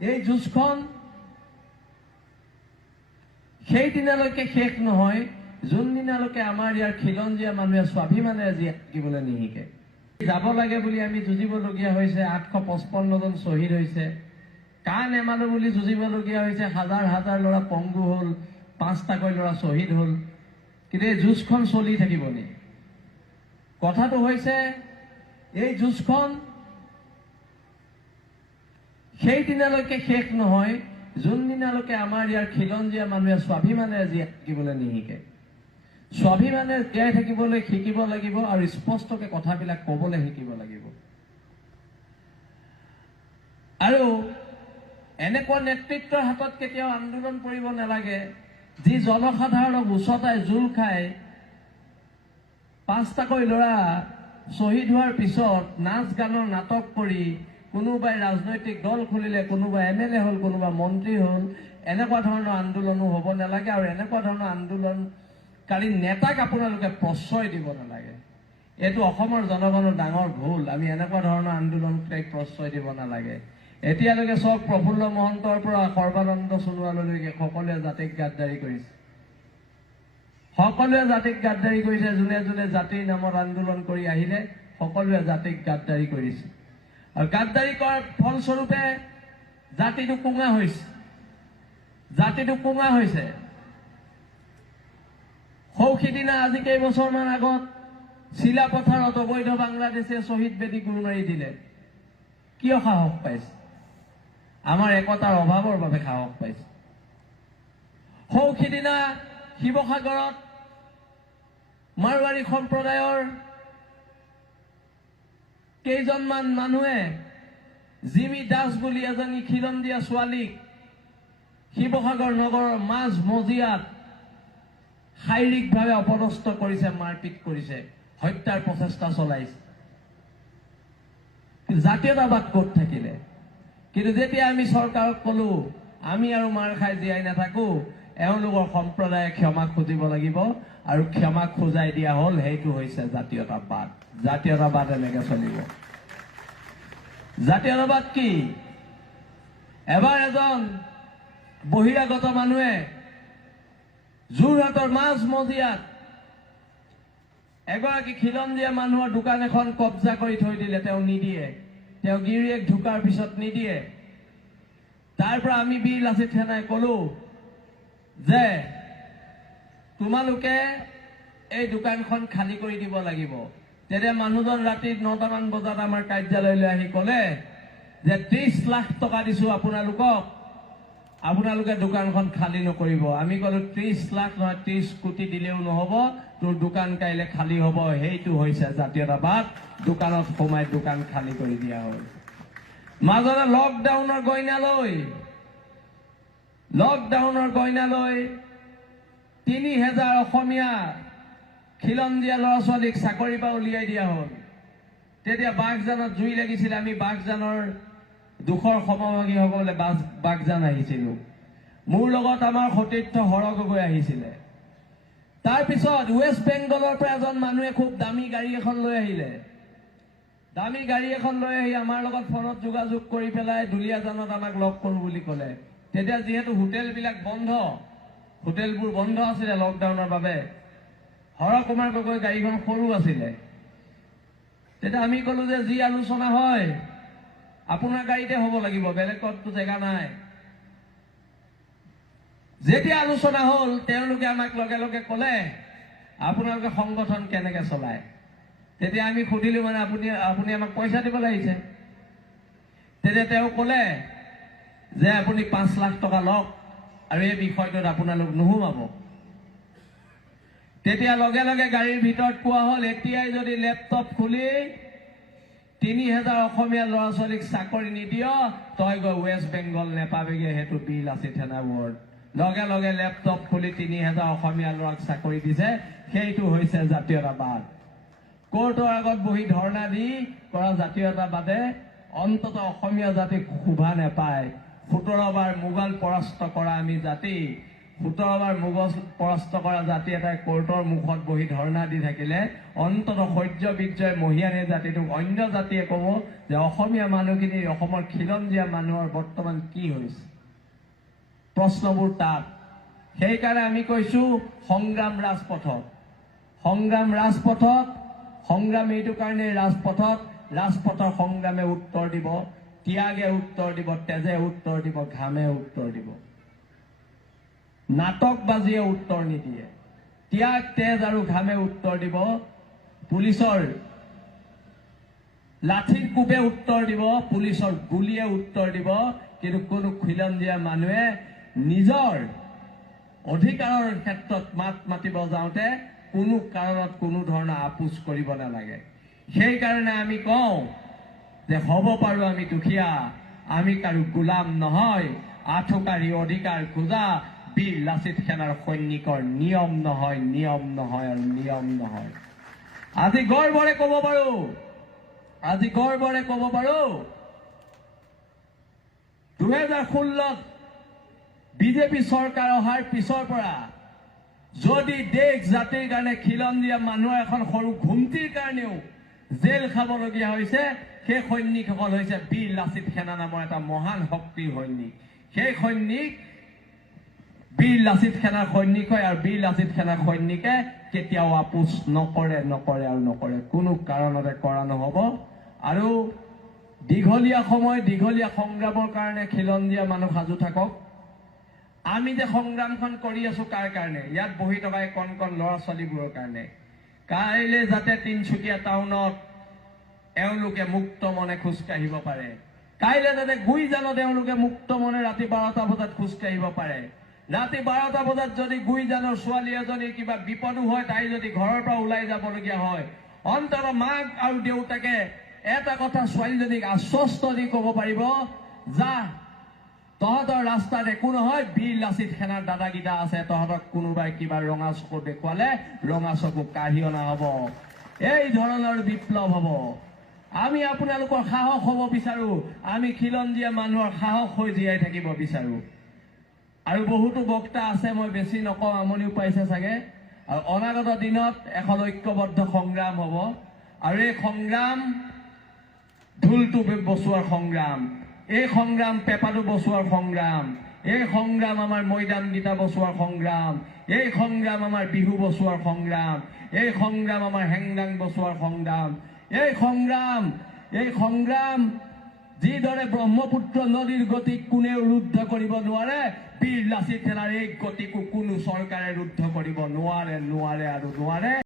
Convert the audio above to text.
এই যুঁজখন সেই দিনালৈকে শেষ নহয় যোনদিনালৈকে আমাৰ ইয়াৰ খিলঞ্জীয়া মানুহে স্বাভিমানেৰে জীয়াই থাকিবলৈ নিশিকে। যাব লাগে বুলি আমি যুঁজিবলগীয়া হৈছে, 855 জন শ্বহীদ হৈছে। কা নেমানো বুলি যুঁজিবলগীয়া হৈছে, হাজাৰ হাজাৰ ল'ৰা পংগু হ'ল, 5টাকৈ ল'ৰা শ্বহীদ হ'ল। কিন্তু এই যুঁজখন চলি থাকিব নি? কথাটো হৈছে এই যুঁজখন সেই দিনালৈকে শেষ নহয় যোনদিনালৈকে আমাৰ ইয়াৰ খিলঞ্জীয়া মানুহে স্বাভিমানেৰে জীয়াই থাকিবলৈ নিশিকে। স্বাভিমানে জীয়াই থাকিবলৈ শিকিব লাগিব আৰু স্পষ্টকে কথাবিলাক ক'বলৈ শিকিব লাগিব। আৰু এনেকুৱা নেতৃত্বৰ হাতত কেতিয়াও আন্দোলন কৰিব নালাগে যি জনসাধাৰণক উচতাই জোল খাই 5টাকৈ ল'ৰা শ্বহীদ হোৱাৰ পিছত নাচ গানৰ নাটক কৰি কোনোবাই ৰাজনৈতিক দল খুলিলে, কোনোবা MLA হ'ল, কোনোবা মন্ত্ৰী হ'ল। এনেকুৱা ধৰণৰ আন্দোলনো হ'ব নালাগে আৰু এনেকুৱা ধৰণৰ আন্দোলনকাৰী নেতাক আপোনালোকে প্ৰশ্ৰয় দিব নালাগে। এইটো অসমৰ জনগণৰ ডাঙৰ ভুল। আমি এনেকুৱা ধৰণৰ আন্দোলনকাৰীক প্ৰশ্ৰয় দিব নালাগে। এতিয়ালৈকে চব প্ৰফুল্ল মহন্তৰ পৰা সৰ্বানন্দ সোণোৱাললৈকে সকলোৱে জাতিক গাদ্দাৰী কৰিছে। সকলোৱে জাতিক গাদ্দাৰী কৰিছে। যোনে যোনে জাতিৰ নামত আন্দোলন কৰি আহিলে সকলোৱে জাতিক গাদ্দাৰী কৰিছে। আৰু গাদ্দাৰী কৰাৰ ফলস্বৰূপে জাতিটো কোঙা হৈছে। জাতিটো কোঙা হৈছে। সৌসিদিনা আজি কেইবছৰমান আগত চিলাপথাৰত অবৈধ বাংলাদেশে শ্বহীদ বেদী গুৰি মাৰি দিলে। কিয় সাহস পাইছে? আমাৰ একতাৰ অভাৱৰ বাবে সাহস পাইছে। সৌসিদিনা শিৱসাগৰত মাৰোৱাৰী সম্প্ৰদায়ৰ কেইজনমান মানুহে জিমি দাস বুলি এজনী খিলঞ্জীয়া ছোৱালীক শিৱসাগৰ নগৰৰ মাজ মজিয়াত শাৰীৰিকভাৱে অপদস্থ কৰিছে, মাৰপিট কৰিছে, হত্যাৰ প্ৰচেষ্টা চলাইছে। জাতীয়তাবাদ ক'ত থাকিলে? কিন্তু যেতিয়া আমি চৰকাৰক ক'লো আমি আৰু মাৰ খাই জীয়াই নাথাকো, এওঁলোকৰ সম্প্ৰদায়ে ক্ষমা খুজিব লাগিব আৰু ক্ষমা খোজাই দিয়া হ'ল। সেইটো হৈছে জাতীয়তাবাদ। জাতীয়তাবাদ এনেকে চলিব। জাতীয়তাবাদ কি? এবাৰ এজন বহিৰাগত মানুহে যোৰহাটৰ মাজ মজিয়াত এগৰাকী খিলঞ্জীয়া মানুহৰ দোকান এখন কব্জা কৰি থৈ দিলে। তেওঁ নিদিয়ে। তেওঁ গিৰিয়েক ঢুকাৰ পিছত নিদিয়ে। তাৰ পৰা আমি বীৰ লাচিত সেনাই ক'লো যে তোমালোকে এই দোকানখন খালী কৰি দিব লাগিব। তেতিয়া মানুহজন ৰাতি 9টামান বজাত আমাৰ কাৰ্যালয়লৈ আহি ক'লে যে 30 লাখ টকা দিছো আপোনালোকক, আপোনালোকে দোকানখন খালী নকৰিব। আমি ক'লো 30 লাখ নহয়, 30 কোটি দিলেও নহ'ব, তোৰ দোকান কাইলে খালী হ'ব। সেইটো হৈছে জাতীয়তাবাদ। দোকানত সোমাই দোকান খালী কৰি দিয়া হ'ল। মাজতে লকডাউনৰ গইনা লৈ 3000 অসমীয়া খিলঞ্জীয়া ল'ৰা ছোৱালীক চাকৰিৰ পৰা উলিয়াই দিয়া হ'ল। তেতিয়া বাঘজানত জুই লাগিছিল। আমি বাঘজানৰ দুখৰ সমভাগীসকলে বাঘজান আহিছিলো। মোৰ লগত আমাৰ সতীৰ্থ হৰ গগৈ আহিছিলে। তাৰপিছত ৱেষ্ট বেংগলৰ পৰা এজন মানুহে খুব দামী গাড়ী এখন লৈ আহিলে। দামী গাড়ী এখন লৈ আহি আমাৰ লগত ফোনত যোগাযোগ কৰি পেলাই দুলীয়াজানত আমাক লগ কৰোঁ বুলি ক'লে। তেতিয়া যিহেতু হোটেলবিলাক বন্ধ, হোটেলবোৰ বন্ধ আছিলে লকডাউনৰ বাবে, হৰ কুমাৰ গগৈ গাড়ীখন সৰু আছিলে। তেতিয়া আমি ক'লো যে যি আলোচনা হয় আপোনাৰ গাড়ীতে হ'ব লাগিব, বেলেগতো জেগা নাই। যেতিয়া আলোচনা হ'ল তেওঁলোকে আমাক লগে লগে ক'লে আপোনালোকে সংগঠন কেনেকে চলায়। তেতিয়া আমি সুধিলো মানে আপুনি আমাক পইচা দিব লাগিছে। তেতিয়া তেওঁ ক'লে যে আপুনি 5 লাখ টকা লওক আৰু এই বিষয়টোত আপোনালোক নুসুমাব। তেতিয়া লগে লগে গাড়ীৰ ভিতৰত কোৱা হ'ল এতিয়াই যদি লেপটপ খুলি 3000 অসমীয়া ল'ৰা ছোৱালীক চাকৰি নিদিয় তই গৈ ৱেষ্ট বেংগল নেপাবিগে। সেইটো বীৰ লাচিত সেনা ৱৰ্ড। লগে লগে লেপটপ খুলি 3000 অসমীয়া ল'ৰাক চাকৰি দিছে। সেইটো হৈছে জাতীয়তাবাদ। কোৰ্টৰ আগত বহি ধৰ্ণা দি কৰা জাতীয়তাবাদে অন্তত অসমীয়া জাতিক শোভা নেপায়। 17 বাৰ মোগল পৰাস্ত কৰা আমি জাতি 17বাৰ মোগল পৰাস্ত কৰা জাতি এটাই কোৰ্টৰ মুখত বহি ধৰ্ণা দি থাকিলে অন্তত সহ্য বিজয় মহিয়ানে জাতিটোক অন্য জাতিয়ে ক'ব যে অসমীয়া মানুহখিনি অসমৰ খিলঞ্জীয়া মানুহৰ বৰ্তমান কি হৈছে প্ৰশ্নবোৰ তাত সেইকাৰণে আমি কৈছো সংগ্ৰাম ৰাজপথত সংগ্ৰাম এইটো কাৰণে ৰাজপথৰ সংগ্ৰামে উত্তৰ দিব ত্যাগে উত্তৰ দিব তেজে উত্তৰ দিব ঘামে উত্তৰ দিব নাটকবাজিয়ে উত্তৰ নিদিয়ে ত্যাগ তেজ আৰু ঘামে উত্তৰ দিব পুলিচৰ লাঠিৰ কোবে উত্তৰ দিব পুলিচৰ গুলিয়ে উত্তৰ দিব কিন্তু কোনো খিলঞ্জীয়া মানুহে নিজৰ অধিকাৰৰ ক্ষেত্ৰত মাত মাতিব যাওঁতে কোনো কাৰণত কোনো ধৰণৰ আপোচ কৰিব নালাগে সেইকাৰণে আমি কওঁ যে হ'ব পাৰো আমি দুখীয়া আমি কাৰো গোলাম নহয় আঠুকাৰী অধিকাৰ খোজা বীৰ লাচিত সেনাৰ সৈনিকৰ নিয়ম নহয় আৰু নিয়ম নহয় আজি গৰ্বৰে ক'ব পাৰো 2016 বিজেপি চৰকাৰ অহাৰ পিছৰ পৰা যদি দেশ জাতিৰ কাৰণে খিলঞ্জীয়া মানুহৰ এখন সৰু ঘুমটিৰ কাৰণেও জেল খাবলগীয়া হৈছে সেই সৈনিকসকল হৈছে বীৰ লাচিত সেনা নামৰ এটা মহান শক্তিৰ সৈনিক সেই সৈনিক বীৰ লাচিত সেনাৰ সৈনিক হয় আৰু বীৰ লাচিত সেনাৰ সৈনিকে কেতিয়াও আপোচ নকৰে কোনো কাৰণতে কৰা নহব আৰু দীঘলীয়া সংগ্ৰামৰ কাৰণে খিলঞ্জীয়া মানুহ সাজু থাকক আমি যে সংগ্ৰামখন কৰি আছো কাৰ কাৰণে ইয়াত বহি থকা কণ ল'ৰা ছোৱালীবোৰৰ কাৰণে কাইলৈ যাতে তিনচুকীয়া টাউনত এওঁলোকে মুক্ত মনে খোজ কাঢ়িব পাৰে কাইলৈ যাতে গুইজানত এওঁলোকে মুক্ত মনে ৰাতি 12টা বজাত খোজ কাঢ়িব পাৰে ৰাতি 12টা বজাত যদি গুইজানৰ ছোৱালী এজনীৰ কিবা বিপদো হয় তাই যদি ঘৰৰ পৰা ওলাই যাবলগীয়া হয় অন্তত মাক আৰু দেউতাকে এটা কথা ছোৱালীজনীক আশ্বস্ত দি ক'ব পাৰিব যা তহঁতৰ ৰাস্তাত একো নহয় বীৰ লাচিত সেনাৰ দাদাগীতা আছে তহঁতক কোনোবাই কিবা ৰঙা চকু দেখুৱালে ৰঙা চকু কাঢ়ি অনা হ'ব এই ধৰণৰ বিপ্লৱ হ'ব আমি আপোনালোকৰ সাহস হ'ব বিচাৰো আমি খিলঞ্জীয়া মানুহৰ সাহস হৈ জীয়াই থাকিব বিচাৰো আৰু বহুতো বক্তা আছে মই বেছি নকওঁ আমনিও পাইছে চাগে আৰু অনাগত দিনত এখন ঐক্যবদ্ধ সংগ্ৰাম হ'ব আৰু এই সংগ্ৰাম ঢোলটো বচোৱাৰ সংগ্ৰাম এই সংগ্ৰাম পেপাটো বচোৱাৰ সংগ্ৰাম এই সংগ্ৰাম আমাৰ মৈদামগীতা বচোৱাৰ সংগ্ৰাম এই সংগ্ৰাম আমাৰ বিহু বচোৱাৰ সংগ্ৰাম এই সংগ্ৰাম আমাৰ হেংদাং বচোৱাৰ সংগ্ৰাম এই সংগ্ৰাম যিদৰে ব্ৰহ্মপুত্ৰ নদীৰ গতিক কোনেও ৰুদ্ধ কৰিব নোৱাৰে বীৰ লাচিত সেনাৰ এই গতিকো কোনো চৰকাৰে ৰুদ্ধ কৰিব নোৱাৰে